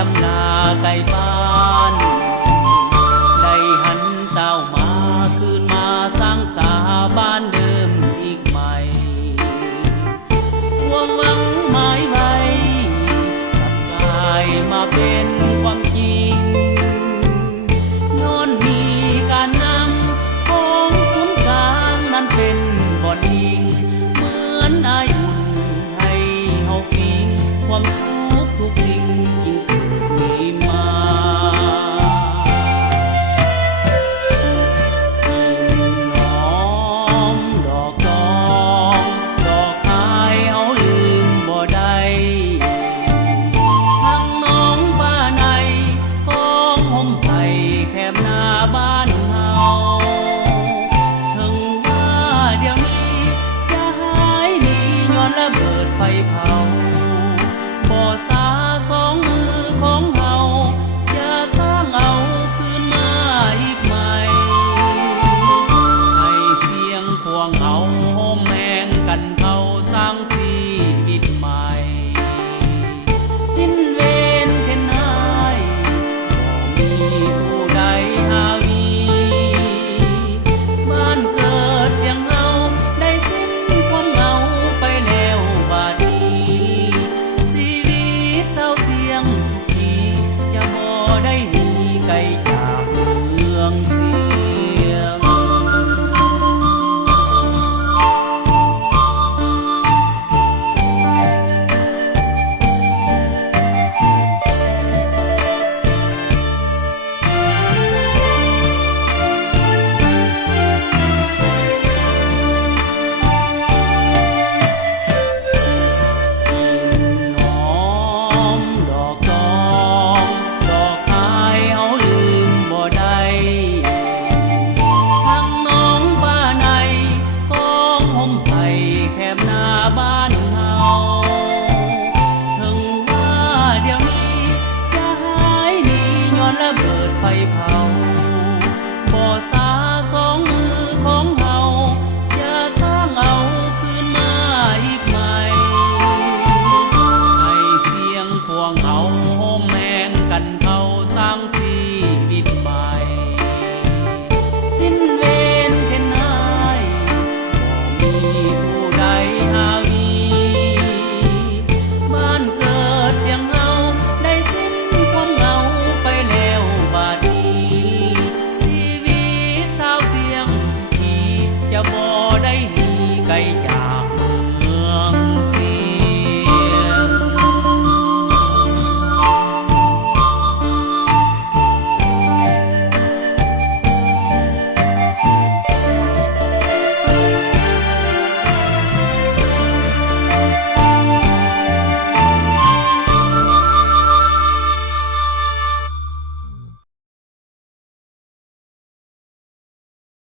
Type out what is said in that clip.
จำลาไก่บ้านได้หันเจ้ามาคืนมาสร้างสาบ้านเดิมอีกใหม่ความหวังหมายไว้กลับกลายมาเป็นความจริงย้อนมีการนำของศูนย์กลางนั้นเป็นบ่อนยิงเหมือนอายอุ่นให้เฮาฟิงความสุขทุกสิ่งจึงมีมาหอมดอกจองดอกคายเฮาลืมบ่ได้ทั้งน้องบ้านในกองห่มไผ่แคบหน้าบ้านเฮาถึงว่าเดี๋ยวนี้จะหายหนีย้อนระเบิดไฟเผาบ่สาสองมือของเฮาอย่าสร้างเอาคืนมาอีกใหม่ให้เสียงพวงเฮาโฮมแหงกันเขาสร้างชีวิตใหม่สิ้นเวรเข็นหายบ่มีผู้ใดหาวีบ้านเกิดเสียงเฮาได้สิ้นความเหงาไปแล้วบาดนี้ชีวิตเศร้าเสียงทุกทีจะบ่ได้หนีไกลจากเมืองเสียง หอมดอกจองดอกคายเฮาลืมบ่ได้ทั้งน้องบ้านในกองห่มไผ่แคบหน้าบ้าน